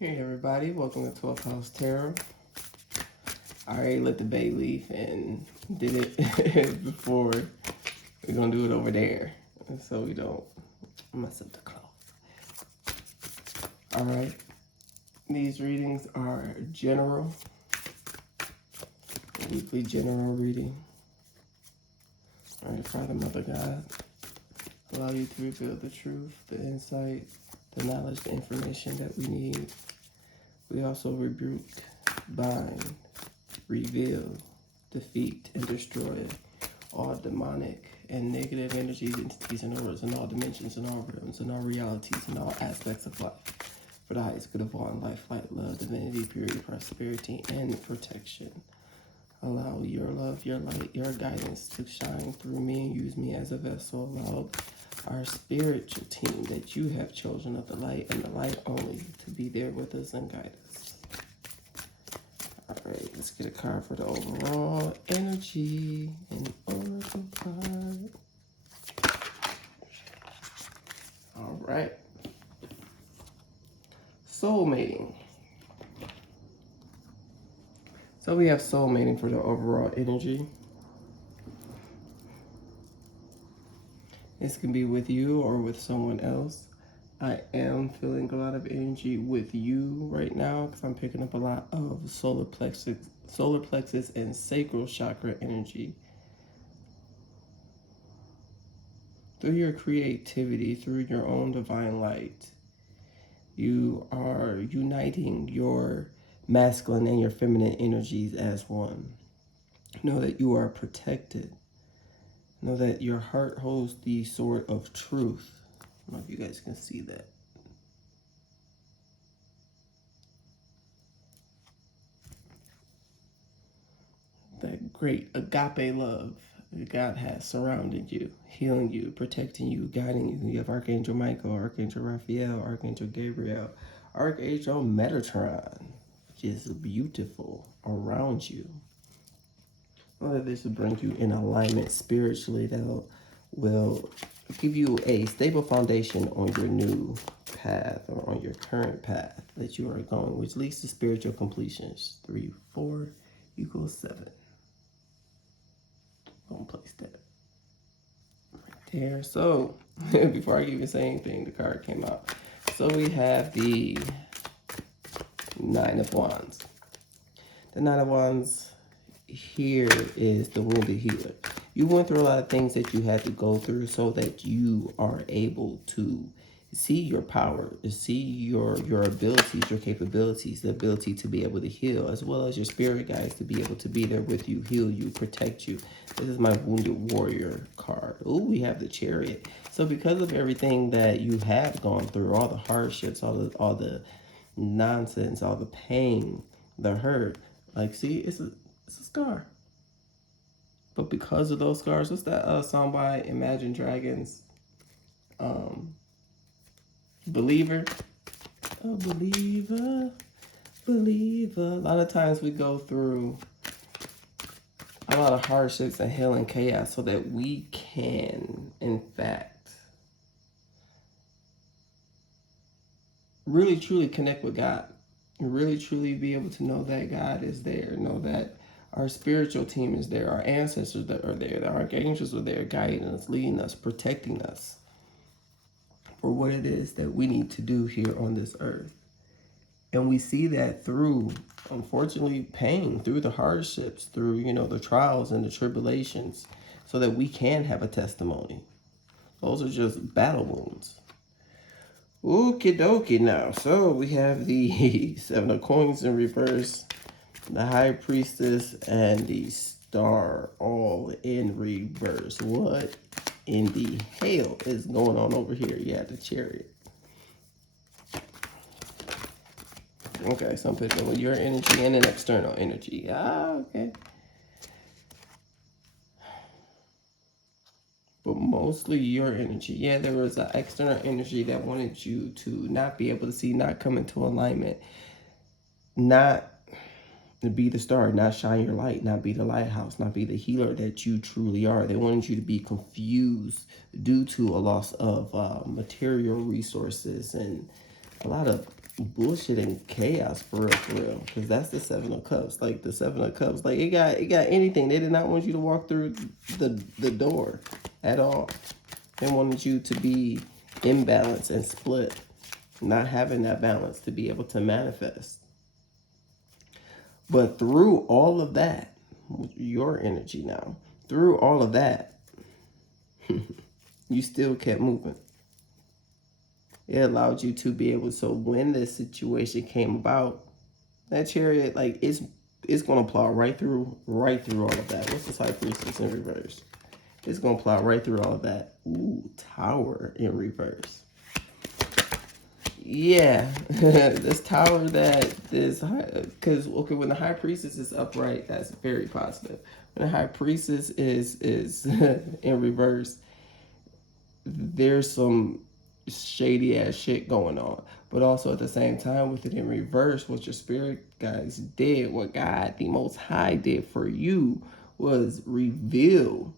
Hey everybody, welcome to 12th House Tarot. I already lit the bay leaf and did it before. We're gonna do it over there so we don't mess up the cloth. Alright, these readings are general, weekly general reading. Alright, Father, Mother God, allow you to reveal the truth, the insight, the knowledge, the information that we need. We also rebuke, bind, reveal, defeat, and destroy all demonic and negative energies, entities, and orders in all dimensions, in all realms, in all realities, in all aspects of life. For the highest good of all in life, light, love, divinity, purity, prosperity, and protection. Allow your love, your light, your guidance to shine through me and use me as a vessel. Allow our spiritual team that you have chosen of the light and the light only to be there with us and guide us. All right, let's get a card for the overall energy and oracle card. All right. Soulmating. So we have soulmating for the overall energy. This can be with you or with someone else. I am feeling a lot of energy with you right now because I'm picking up a lot of solar plexus and sacral chakra energy. Through your creativity, through your own divine light, you are uniting your masculine and your feminine energies as one. Know that you are protected. Know that your heart holds the sword of truth. I don't know if you guys can see that. That great agape love that God has surrounded you, healing you, protecting you, guiding you. You have Archangel Michael, Archangel Raphael, Archangel Gabriel, Archangel Metatron, which is beautiful around you. Know that this will bring you in alignment spiritually that will give you a stable foundation on your new path or on your current path that you are going, which leads to spiritual completions. 3, 4 equals 7. I'm gonna place that right there. So before I even say anything, the card came out. So we have the 9 of Wands. The 9 of Wands here is the wounded healer. You went through a lot of things that you had to go through so that you are able to see your power, to see your abilities, your capabilities, the ability to be able to heal, as well as your spirit guides to be able to be there with you, heal you, protect you. This is my wounded warrior card. Oh, we have the chariot. So because of everything that you have gone through, all the hardships, all the nonsense, all the pain, the hurt, like, see, it's a scar. But because of those scars, what's that song by Imagine Dragons? Believer. Oh, believer, believer. A lot of times we go through a lot of hardships and hell and chaos so that we can, in fact, really truly connect with God. Really truly be able to know that God is there. Know that our spiritual team is there. Our ancestors that are there. The archangels are there guiding us, leading us, protecting us for what it is that we need to do here on this earth. And we see that through, unfortunately, pain, through the hardships, through, the trials and the tribulations, so that we can have a testimony. Those are just battle wounds. Okie dokie now. So we have the 7 of Coins in reverse, the High Priestess, and the Star all in reverse. What in the hell is going on over here? You have the Chariot. Okay, some people with your energy and an external energy. Okay. But mostly your energy. Yeah, there was an external energy that wanted you to not be able to see, not come into alignment, not to be the star, not shine your light, not be the lighthouse, not be the healer that you truly are. They wanted you to be confused due to a loss of material resources and a lot of bullshit and chaos for real. Because that's the Seven of Cups. Like the Seven of Cups, like it got anything. They did not want you to walk through the door at all. They wanted you to be imbalanced and split, not having that balance to be able to manifest. But through all of that, your energy now, through all of that, you still kept moving. It allowed you to be able, so when this situation came about, that Chariot, like it's gonna plow right through all of that. What's this High Priestess in reverse? It's gonna plow right through all of that. Ooh, Tower in reverse. Yeah, this Tower that is, because okay, when the High Priestess is upright, that's very positive. When the High Priestess is in reverse, there's some shady ass shit going on. But also at the same time, with it in reverse, what your spirit guys did, what God, the Most High, did for you was reveal,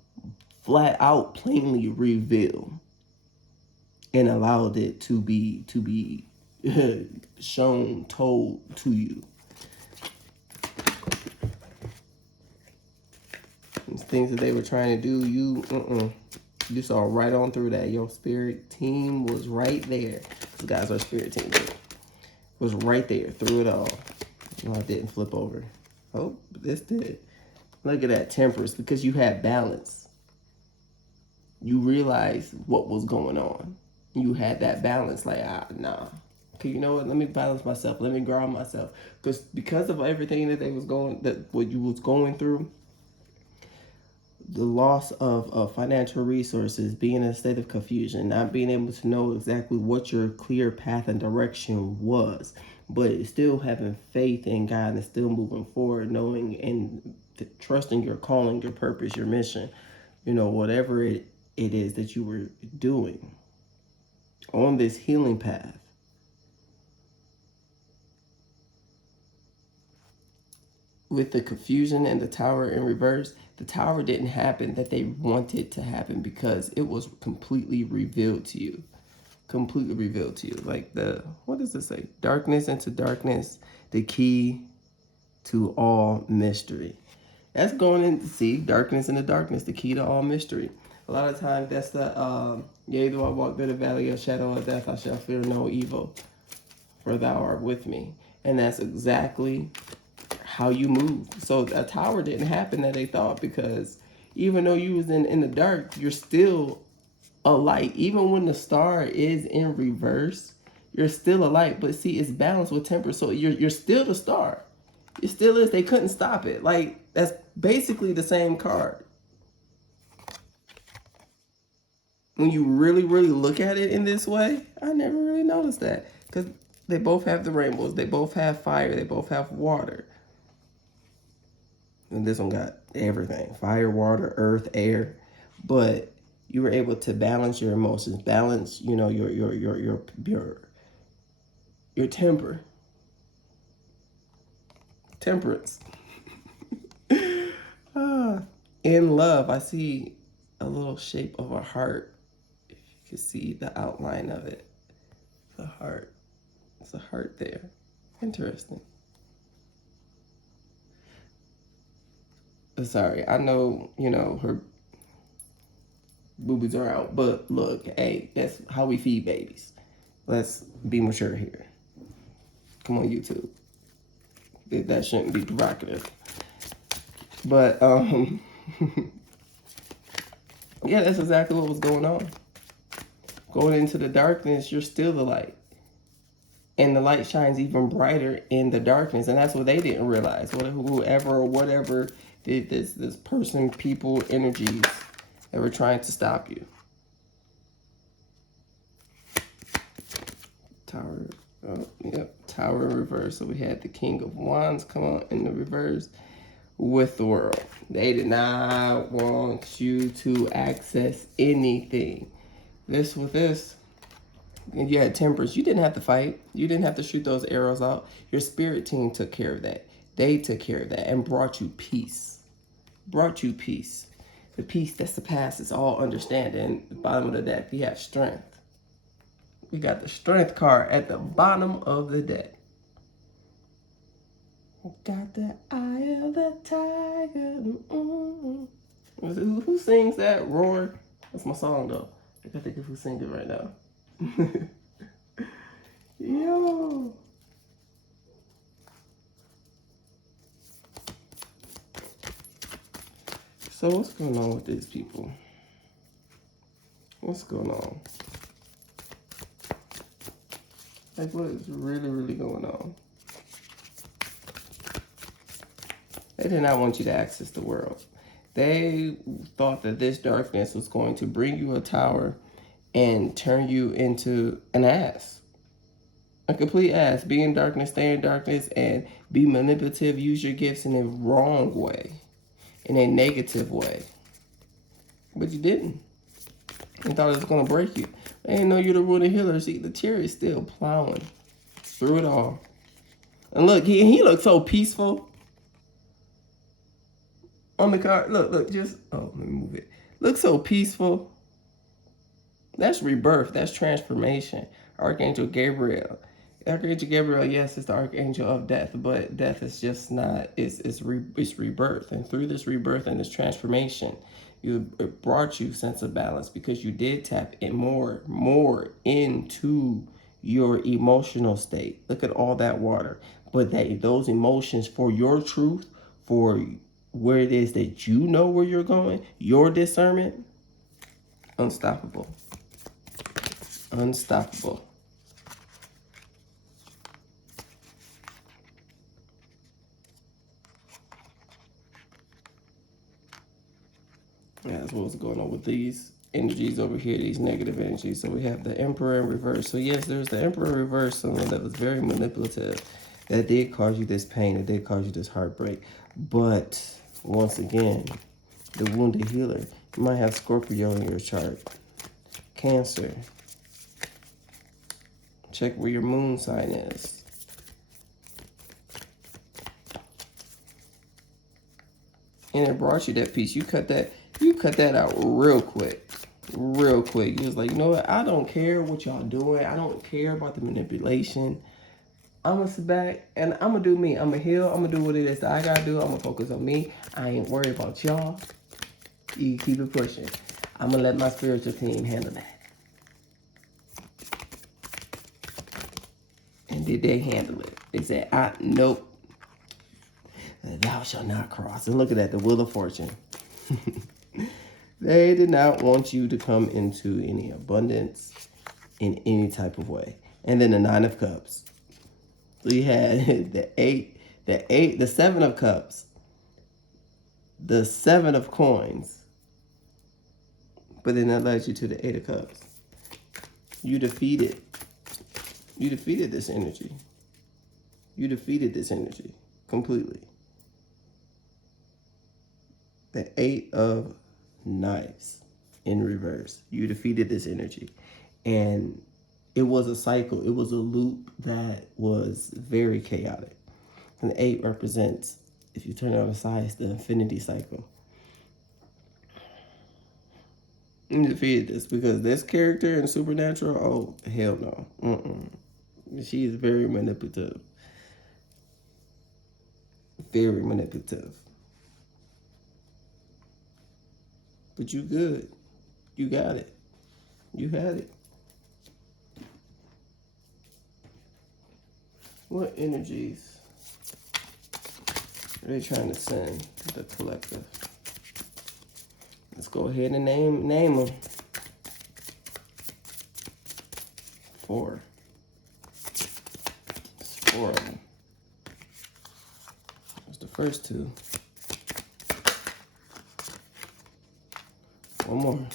flat out, plainly reveal, and allowed it to be shown, told to you. These things that they were trying to do, you saw right on through that. Your spirit team was right there. These guys are spirit team. Was right there through it all. No, I didn't flip over. Oh, this did. Look at that temperance, because you had balance. You realized what was going on. You had that balance, like, nah. Okay, you know what? Let me balance myself. Let me ground myself. Because of everything what you was going through, the loss of financial resources, being in a state of confusion, not being able to know exactly what your clear path and direction was, but still having faith in God and still moving forward, knowing and trusting your calling, your purpose, your mission, whatever it is that you were doing on this healing path. With the confusion and the Tower in reverse, the Tower didn't happen that they wanted to happen because it was completely revealed to you. Completely revealed to you. Like what does it say? Darkness into darkness, the key to all mystery. That's going in to see darkness into darkness, the key to all mystery. A lot of times that's the, yea, though I walk through the valley of shadow of death, I shall fear no evil, for thou art with me. And that's exactly how you move. So a Tower didn't happen that they thought, because even though you was in the dark, you're still a light. Even when the star is in reverse, you're still a light. But see, it's balanced with temper, so you're still the star. It still is. They couldn't stop it. Like, that's basically the same card. When you really, really look at it in this way, I never really noticed that, because they both have the rainbows. They both have fire. They both have water. And this one got everything: fire, water, earth, air. But you were able to balance your emotions, balance, your temperance. In love, I see a little shape of a heart. If you can see the outline of it, the heart. It's a heart there. Interesting. Sorry, I know, her boobies are out, but look, hey, that's how we feed babies. Let's be mature here. Come on, YouTube. That shouldn't be provocative. But, yeah, that's exactly what was going on. Going into the darkness, you're still the light. And the light shines even brighter in the darkness. And that's what they didn't realize. Whoever or whatever did this person, people, energies that were trying to stop you. Tower, Tower in reverse. So we had the King of Wands come out in the reverse with the World. They did not want you to access anything. This with this. And you had Temperance. You didn't have to fight. You didn't have to shoot those arrows out. Your spirit team took care of that. They took care of that and brought you peace. Brought you peace. The peace that surpasses all understanding. At the bottom of the deck, you have strength. We got the Strength card at the bottom of the deck. Got the eye of the tiger. Who sings that? Roar. That's my song though. I gotta think of who sings it right now. Yo. So what's going on with these people? What's going on? Like, what is really, really going on? They did not want you to access the world. They thought that this darkness was going to bring you a tower and turn you into an ass. A complete ass. Be in darkness, stay in darkness, and be manipulative, use your gifts in a wrong way. In a negative way. But you didn't. You thought it was going to break you. They didn't know you're the rooted healer. See, the tear is still plowing through it all. And look, he looks so peaceful. On the card, look, just, oh, let me move it. Looks so peaceful. That's rebirth. That's transformation. Archangel Gabriel. Archangel Gabriel, yes, is the archangel of death, but death is just not, it's rebirth. And through this rebirth and this transformation, it brought you sense of balance because you did tap in more into your emotional state. Look at all that water. But those emotions for your truth, for where it is that you know where you're going, your discernment, unstoppable. Unstoppable. Yeah, that's what's going on with these energies over here, these negative energies. So we have the Emperor in reverse. So yes, there's the Emperor in reverse, someone that was very manipulative. That did cause you this pain. It did cause you this heartbreak. But once again, the wounded healer. You might have Scorpio in your chart. Cancer. Check where your moon sign is. And it brought you that peace. You cut that out real quick. Real quick. You was like, you know what? I don't care what y'all doing. I don't care about the manipulation. I'm going to sit back and I'm going to do me. I'm going to heal. I'm going to do what it is that I got to do. I'm going to focus on me. I ain't worried about y'all. You keep it pushing. I'm going to let my spiritual team handle that. And did they handle it? They said, nope. Thou shalt not cross. And look at that, the Wheel of Fortune. They did not want you to come into any abundance in any type of way. And then the Nine of Cups. So you had the Seven of Cups, the Seven of Coins, but then that led you to the Eight of Cups. You defeated this energy. You defeated this energy completely. The Eight of Knives in reverse. You defeated this energy. And it was a cycle. It was a loop that was very chaotic. And the 8 represents, if you turn it on the sides, the infinity cycle. You defeated this because this character in Supernatural, oh, hell no. She is very manipulative. Very manipulative. But you good. You got it. You had it. What energies are they trying to send to the collective? Let's go ahead and name them. 4. It's 4 of them. That's the first 2. One more.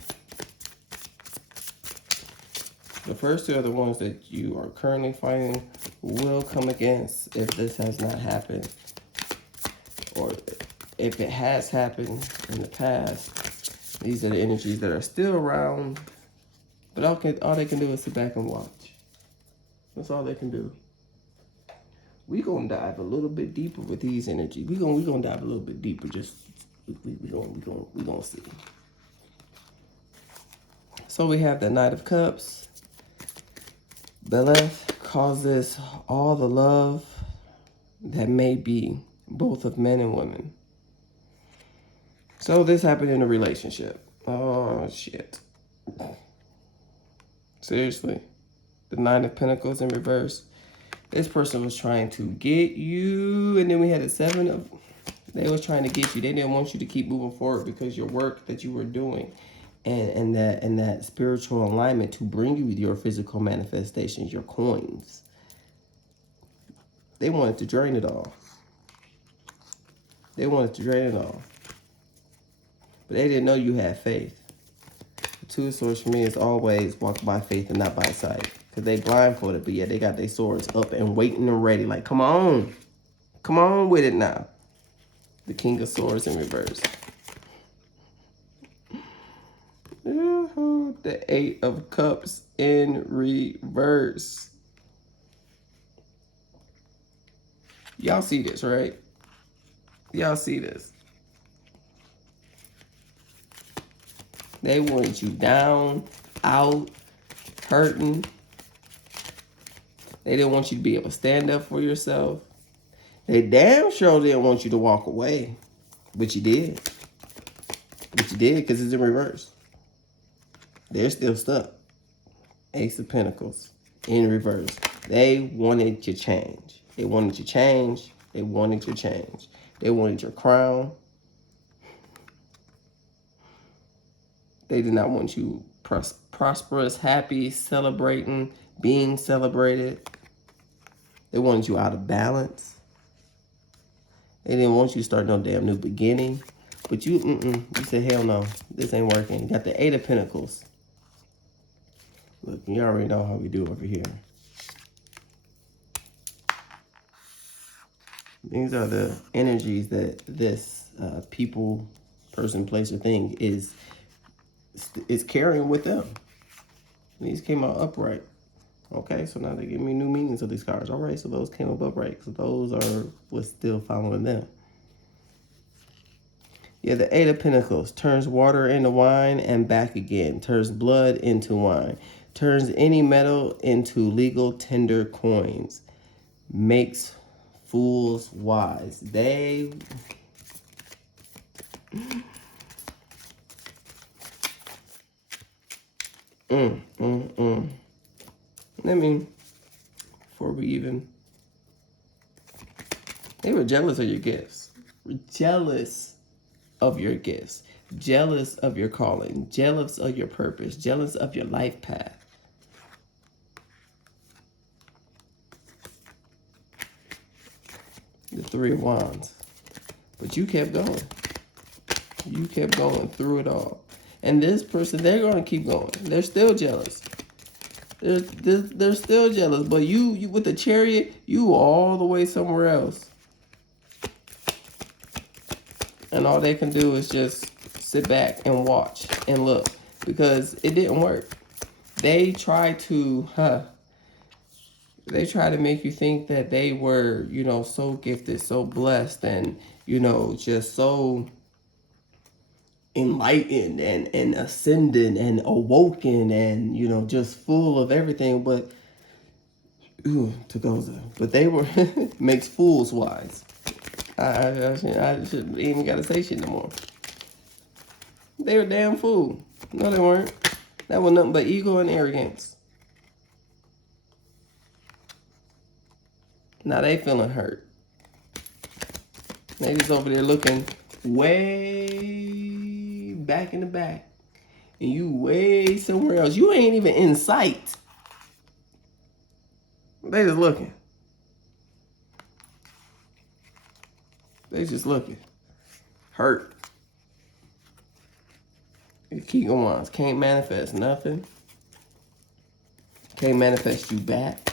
The first 2 are the ones that you are currently fighting will come against if this has not happened. Or if it has happened in the past, these are the energies that are still around. But all they can do is sit back and watch. That's all they can do. We're going to dive a little bit deeper with these energies. We're gonna dive a little bit deeper. Just, we're gonna see. So we have the Knight of Cups. Beleth causes all the love that may be, both of men and women. So this happened in a relationship. Oh, shit. Seriously. The Nine of Pentacles in reverse. This person was trying to get you, and then we had a Seven of... They was trying to get you. They didn't want you to keep moving forward because your work that you were doing and that spiritual alignment to bring you your physical manifestations, your coins. They wanted to drain it all. They wanted to drain it all. But they didn't know you had faith. The Two of Swords for me is always walk by faith and not by sight. Because they blindfolded, but yeah, they got their swords up and waiting and ready. Like, come on. Come on with it now. The King of Swords in reverse. The Eight of Cups in reverse. Y'all see this, right? Y'all see this. They wanted you down, out, hurting. They didn't want you to be able to stand up for yourself. They damn sure didn't want you to walk away. But you did. But you did because it's in reverse. They're still stuck. Ace of Pentacles in reverse. They wanted to change. They wanted to change. They wanted to change. They wanted your crown. They did not want you prosperous, happy, celebrating, being celebrated. They wanted you out of balance. They didn't want you to start no damn new beginning. But you said, hell no, this ain't working. You got the Eight of Pentacles. Look, you already know how we do over here. These are the energies that this people, person, place, or thing is carrying with them. These came out upright. Okay, so now they give me new meanings of these cards. All right, so those came up upright. So those are what's still following them. Yeah, the Eight of Pentacles turns water into wine and back again. Turns blood into wine. Turns any metal into legal tender coins. Makes fools wise. They... I mean, before we even... They were jealous of your gifts. Jealous of your gifts. Jealous of your calling. Jealous of your purpose. Jealous of your life path. The Three of Wands. But you kept going. You kept going through it all. And this person, they're going to keep going. They're still jealous. They're still jealous. But you with the Chariot, you all the way somewhere else. And all they can do is just sit back and watch and look. Because it didn't work. They tried to, they try to make you think that they were, you know, so gifted, so blessed, and, you know, just so enlightened and ascendant and awoken and, you know, just full of everything. But, but they were, makes fools wise. I shouldn't even got to say shit no more. They were damn fool. No, they weren't. That was nothing but ego and arrogance. Now they feeling hurt. They just over there looking way back in the back. And you way somewhere else. You ain't even in sight. They just looking. They just looking. Hurt. You keep going. Can't manifest nothing. Can't manifest you back.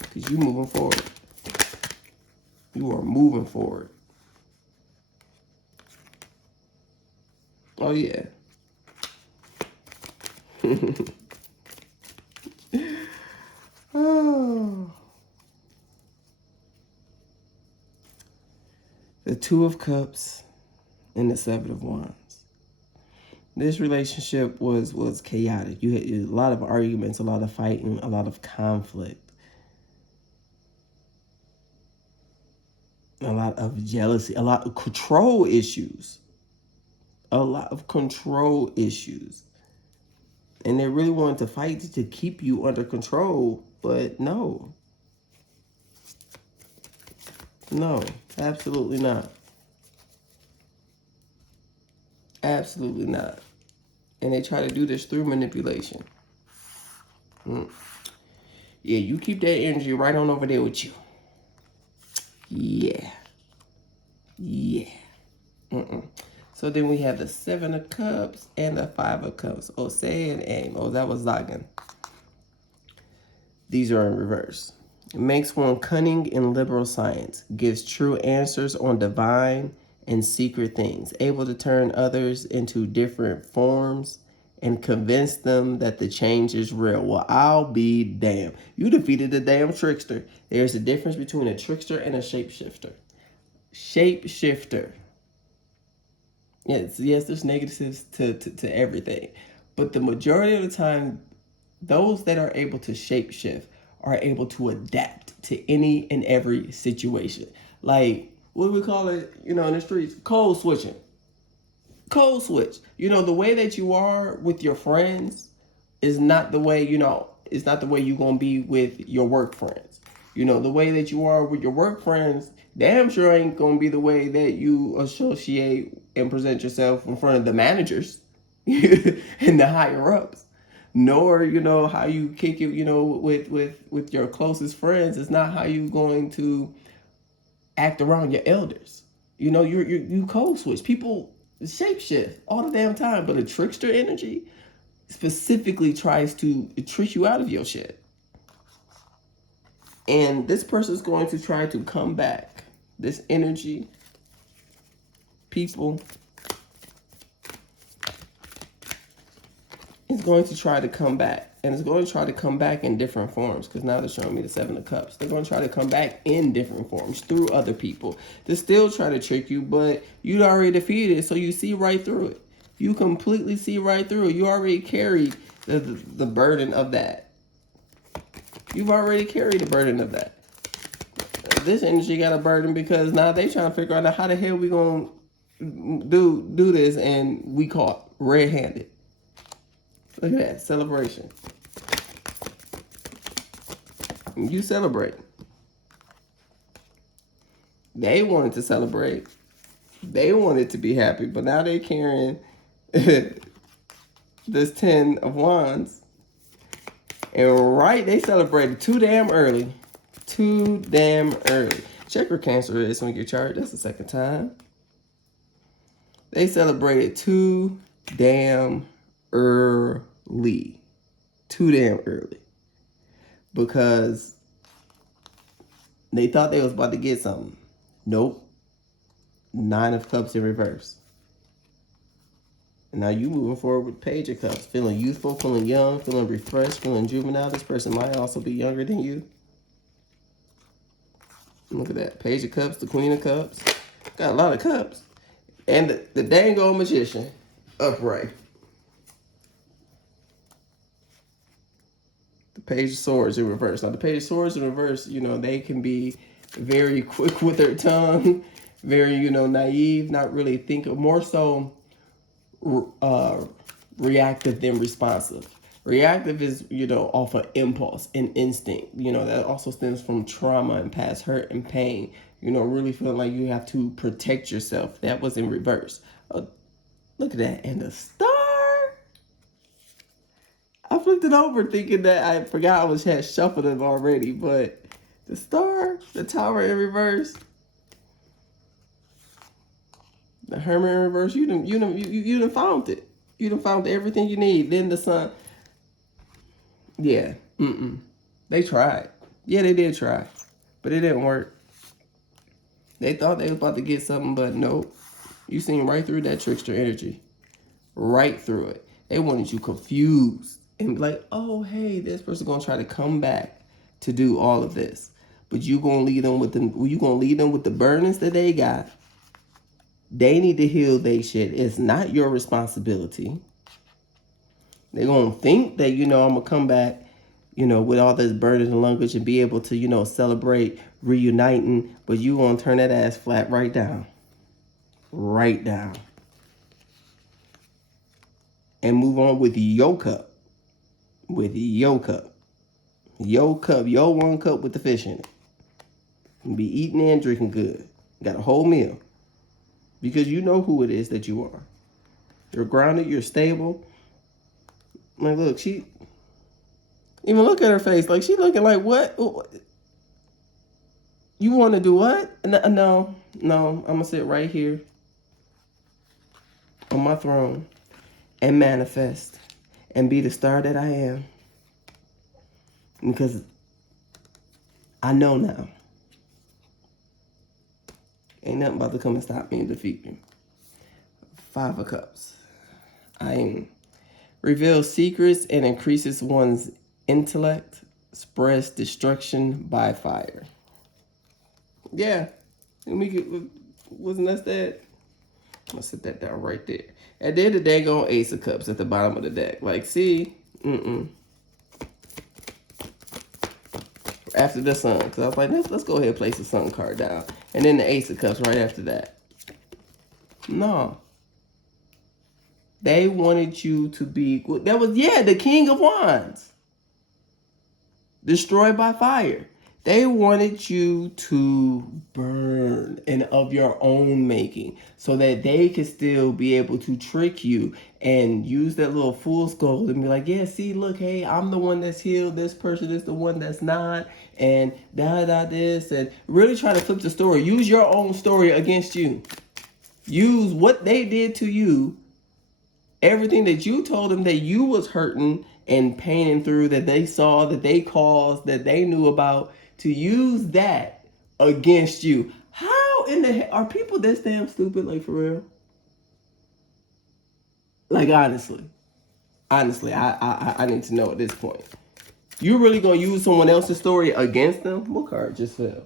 Because you moving forward. You are moving forward. Oh, yeah. Oh. The Two of Cups and the Seven of Wands. This relationship was chaotic. You had a lot of arguments, a lot of fighting, a lot of conflict, a lot of jealousy, a lot of control issues. A lot of control issues. And they really wanted to fight to keep you under control, but no. No, absolutely not. Absolutely not. And they try to do this through manipulation. Yeah, you keep that energy right on over there with you. Yeah. Yeah. So then we have the 7 of Cups and the 5 of Cups. Oh, say and aim. Oh, that was Zagan. These are in reverse. It makes one cunning in liberal science, gives true answers on divine and secret things, able to turn others into different forms and convince them that the change is real. Well, I'll be damned. You defeated the damn trickster. There's a difference between a trickster and a shapeshifter. Shapeshifter. Yes, there's negatives to everything. But the majority of the time, those that are able to shapeshift are able to adapt to any and every situation. Like, what do we call it, in the streets? Code switching. Code switch. The way that you are with your friends is not the way, it's not the way you're going to be with your work friends. The way that you are with your work friends, damn sure ain't going to be the way that you associate and present yourself in front of the managers and the higher ups. Nor, how you kick it, with your closest friends is not how you going to act around your elders. You code switch. People shapeshift all the damn time, but a trickster energy specifically tries to trick you out of your shit. And this person is going to try to come back. This energy, people, is going to try to come back. And it's going to try to come back in different forms, because now they're showing me the 7 of Cups. They're going to try to come back in different forms through other people. They still try to trick you, but you'd already defeated it, so you see right through it. You completely see right through it. You already carried the burden of that. You've already carried the burden of that. This energy got a burden because now they trying to figure out how the hell we going to do this, and we caught red-handed. Look at that, celebration. You celebrate. They wanted to celebrate. They wanted to be happy, but now they're carrying this 10 of Wands. And they celebrated too damn early. Too damn early. Check where Cancer is on your chart. That's the second time. They celebrated too damn early. Too damn early. Because they thought they was about to get something. Nope. 9 of Cups in reverse. And now you moving forward with Page of Cups. Feeling youthful, feeling young, feeling refreshed, feeling juvenile. This person might also be younger than you. Look at that. Page of Cups, the Queen of Cups. Got a lot of cups. And the dang old Magician upright. The Page of Swords in reverse. Now, the Page of Swords in reverse, they can be very quick with their tongue, very, naive, not really thinking, more so reactive than responsive. Reactive is, off of impulse and instinct. That also stems from trauma and past hurt and pain. Really feeling like you have to protect yourself. That was in reverse. Look at that. And the star. I flipped it over thinking that I forgot I had shuffled them already. But the star, the Tower in reverse. The Hermit in reverse. You done found it. You done found everything you need. Then the Sun. Yeah. They tried. Yeah, they did try. But it didn't work. They thought they was about to get something, but nope. You seen right through that trickster energy. Right through it. They wanted you confused. And be like, oh, hey, this person's going to try to come back to do all of this. But you going to lead them with the burdens that they got. They need to heal their shit. It's not your responsibility. They're going to think that, I'm going to come back, with all this burden and luggage and be able to, celebrate reuniting. But you going to turn that ass flat right down. Right down. And move on with your cup. With your cup. Your cup. Your one cup with the fish in it. And be eating and drinking good. Got a whole meal. Because you know who it is that you are. You're grounded. You're stable. Like, look, even look at her face. Like, she looking like, what? You want to do what? No. I'm going to sit right here on my throne and manifest and be the star that I am. Because I know now. Ain't nothing about to come and stop me and defeat me. 5 of Cups. Reveals secrets and increases one's intellect. Spreads destruction by fire. Yeah. And wasn't that? I'm going to set that down right there. And then the daggone Ace of Cups at the bottom of the deck. Like, see? After the Sun. Because I was like, let's go ahead and place the Sun card down. And then the Ace of Cups right after that. No. They wanted you to be... That was, the King of Wands. Destroyed by fire. They wanted you to burn and of your own making so that they could still be able to trick you and use that little fool's gold and be like, yeah, see, look, hey, I'm the one that's healed. This person is the one that's not. And this. And really try to flip the story. Use your own story against you. Use what they did to you. Everything that you told them that you was hurting and paining through, that they saw, that they caused, that they knew about, to use that against you. How in the heck are people this damn stupid? Like, for real? Like, honestly, I need to know at this point. You really gonna use someone else's story against them? What card just fell?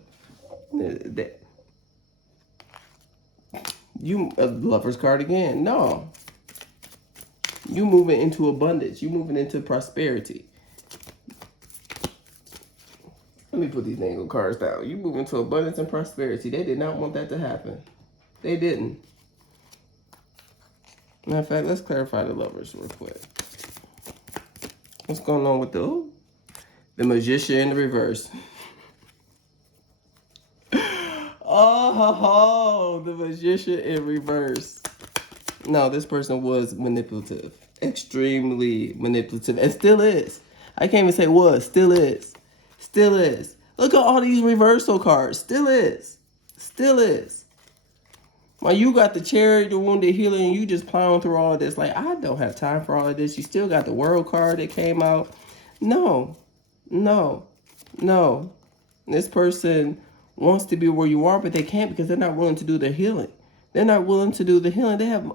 You a Lover's card again? No. You moving into abundance. You moving into prosperity. Let me put these dang cards down. You move into abundance and prosperity. They did not want that to happen. They didn't. Matter of fact, let's clarify the Lovers real quick. What's going on with the Magician in the reverse? Oh, the Magician in reverse. No, this person was manipulative. Extremely manipulative. And still is. I can't even say was. Still is. Still is. Look at all these reversal cards. Still is. Still is. While you got the Chariot, the Wounded Healer, and you just plowing through all of this. Like, I don't have time for all of this. You still got the World card that came out. No. This person wants to be where you are, but they can't because they're not willing to do the healing. They're not willing to do the healing. They have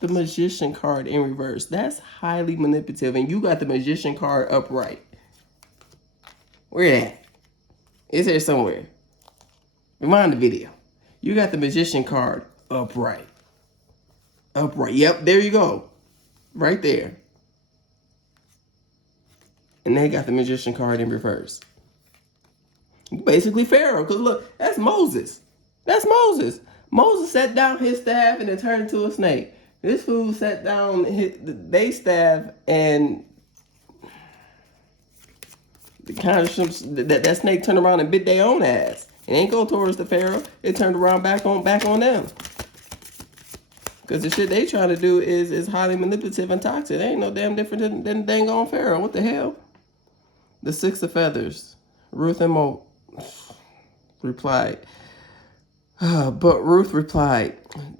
the Magician card in reverse. That's highly manipulative. And you got the Magician card upright. Where at? It's here somewhere. Rewind the video. You got the Magician card upright. Upright. Yep, there you go. Right there. And they got the Magician card in reverse. Basically Pharaoh. Because look, that's Moses. That's Moses. Moses set down his staff and it turned into a snake. This fool set down they staff and that snake turned around and bit their own ass. It ain't go towards the Pharaoh. It turned around back on them. Because the shit they trying to do is highly manipulative and toxic. They ain't no damn different than dang on Pharaoh. What the hell? The Six of Feathers. Ruth and Mo replied. But Ruth replied,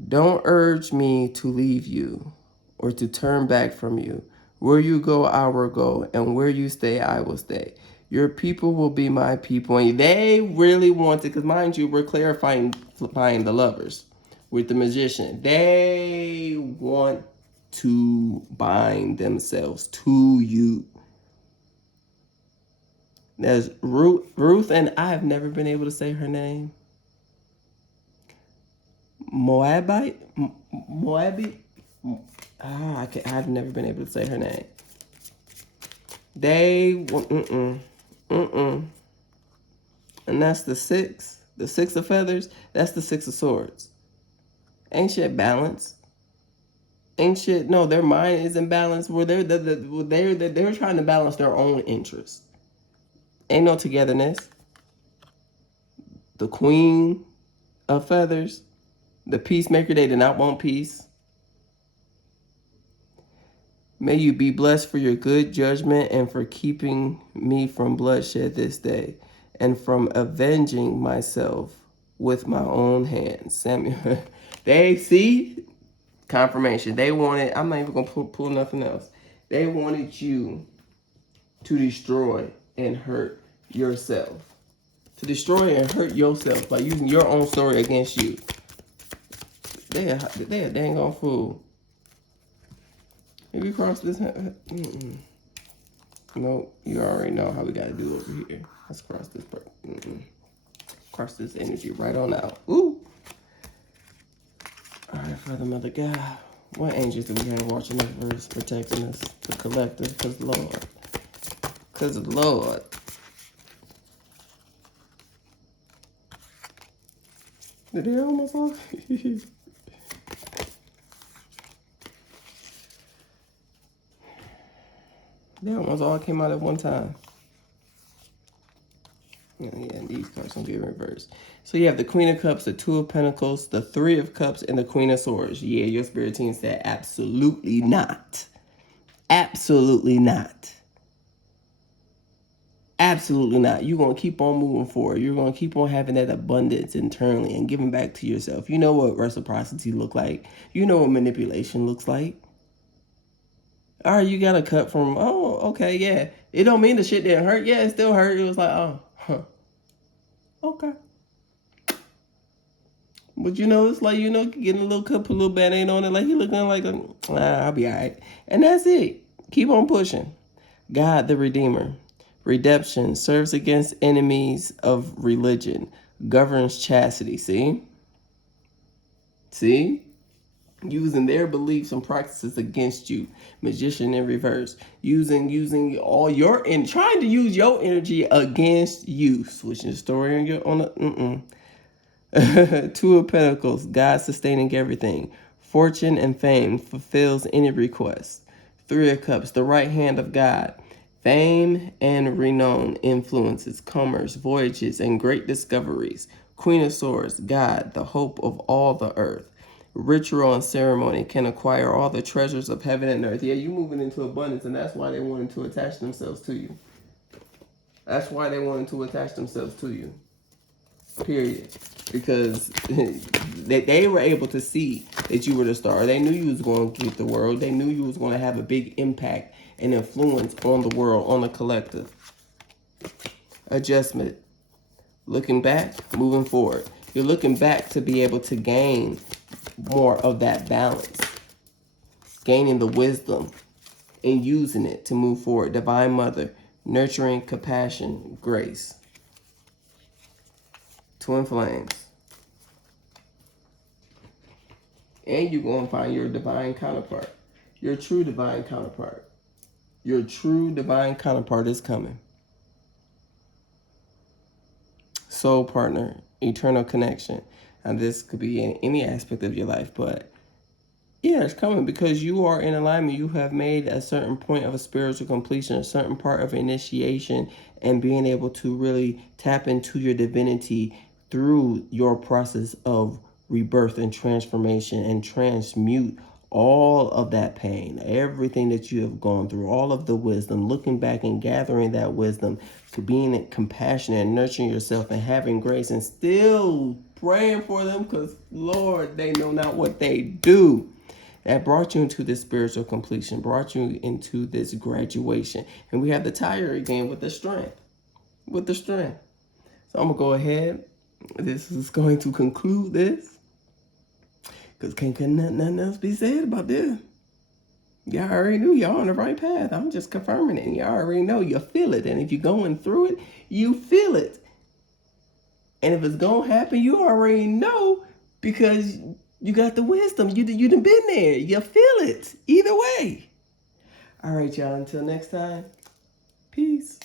don't urge me to leave you or to turn back from you. Where you go, I will go, and where you stay, I will stay. Your people will be my people. And they really wanted, because mind you, we're clarifying the Lovers with the Magician. They want to bind themselves to you. There's Ruth, and I have never been able to say her name. Moabite? Moabite? I've never been able to say her name. And that's the 6. The 6 of feathers, that's the 6 of swords. Ain't shit balanced. Ain't shit, no, their mind isn't balanced. Where they're trying to balance their own interests. Ain't no togetherness. The queen of feathers, the peacemaker, they did not want peace. May you be blessed for your good judgment and for keeping me from bloodshed this day and from avenging myself with my own hands. Samuel, they see confirmation. They wanted, I'm not even going to pull nothing else. They wanted you to destroy and hurt yourself. To destroy and hurt yourself by using your own story against you. They're a dang on fool. If you cross this, no, you already know how we got to do over here. Let's cross this part. Cross this energy right on out. Ooh. All right, Father, Mother, God. What angels do we have watching over us, protecting us, the collective? Because Lord. Because Lord. Did they almost off? They almost all came out at one time. Yeah, and these cards gonna be reversed. So you have the Queen of Cups, the 2 of Pentacles, the 3 of Cups, and the Queen of Swords. Yeah, your spirit team said absolutely not. Absolutely not. Absolutely not. You're going to keep on moving forward. You're going to keep on having that abundance internally and giving back to yourself. You know what reciprocity look like. You know what manipulation looks like. All right, you got a cut from, oh, okay, yeah. It don't mean the shit didn't hurt. Yeah, it still hurt. It was like, oh, huh. Okay. But you know, it's like, you know, getting a little cut, put a little band-aid on it, like he looking like, I'll be all right. And that's it. Keep on pushing. God, the Redeemer. Redemption serves against enemies of religion, governs chastity. See? Using their beliefs and practices against you. Magician in reverse. Using all your and trying to use your energy against you. Switching the story on your on the 2 of Pentacles. God sustaining everything. Fortune and fame fulfills any request. 3 of Cups. The right hand of God. Fame and renown influences, commerce, voyages, and great discoveries. Queen of Swords, God, the hope of all the earth. Ritual and ceremony can acquire all the treasures of heaven and earth. Yeah, you're moving into abundance, and that's why they wanted to attach themselves to you. That's why they wanted to attach themselves to you. Period. Because they were able to see that you were the star. They knew you was going to get the world. They knew you was going to have a big impact and influence on the world, on the collective. Adjustment. Looking back, moving forward. You're looking back to be able to gain more of that balance. Gaining the wisdom and using it to move forward. Divine Mother, nurturing, compassion, grace. Twin flames. And you're going to find your divine counterpart. Your true divine counterpart. Your true divine counterpart is coming. Soul partner, eternal connection. And this could be in any aspect of your life, but yeah, it's coming because you are in alignment. You have made a certain point of a spiritual completion, a certain part of initiation, and being able to really tap into your divinity through your process of rebirth and transformation and transmute all of that pain, everything that you have gone through, all of the wisdom, looking back and gathering that wisdom, to being compassionate and nurturing yourself and having grace and still praying for them because, Lord, they know not what they do. That brought you into this spiritual completion, brought you into this graduation. And we have the tire again with the strength. With the strength. So I'm going to go ahead. This is going to conclude this. Because can't nothing else be said about this. Y'all already knew y'all on the right path. I'm just confirming it. Y'all already know. You feel it. And if you're going through it, you feel it. And if it's going to happen, you already know because You got the wisdom. You done been there. You feel it. Either way. All right, y'all. Until next time. Peace.